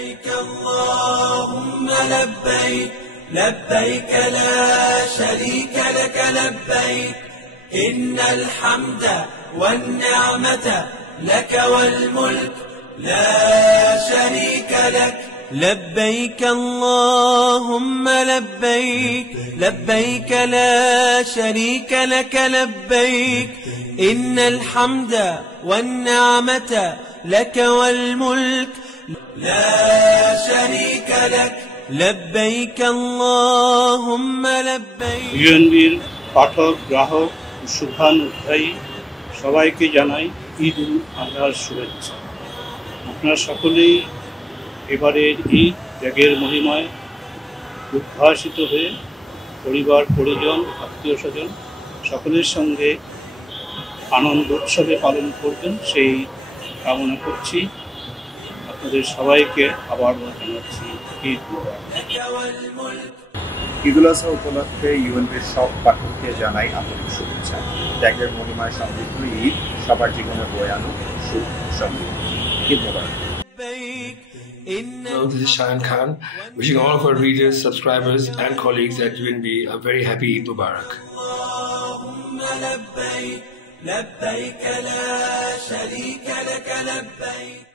لبيك اللهم لبيك لبيك لا شريك لك لبيك إن الحمد والنعمة لك والملك لا شريك لك لبيك اللهم لبيك لبيك لا شريك لك لبيك إن الحمد والنعمة لك والملك لا شريك لك لبيك اللهم لبيك ইউএনবির পাঠক গ্রাহক শুভানুধ্যায়ী সবাইকে জানাই ঈদ উল আজহার শুভেচ্ছা। আপনারা সকলেই এবারের ঈদ ত্যাগের মহিমায় উদ্ভাসিত হয়ে পরিবার পরিজন আত্মীয় স্বজন সকলের সঙ্গে আনন্দ উৎসবে পালন করবেন সেই কামনা করছি। আপনাদের সবাইকে আবার জানাচ্ছি ঈদ মুবারক। ঈদ উল আজহা উপলক্ষে ইউএনবির সব পাঠককে জানাই আন্তরিক শুভেচ্ছা। ত্যাগের মহিমায় সমৃদ্ধ ঈদ সবার জীবনে বয়ে আনুক সুখ সমৃদ্ধি। ঈদ মুবারক। Hello, this is Shayan Khan, wishing all of our readers, subscribers and colleagues at UNB a very happy Eid Mubarak. لبيك لا شريك لك لبيك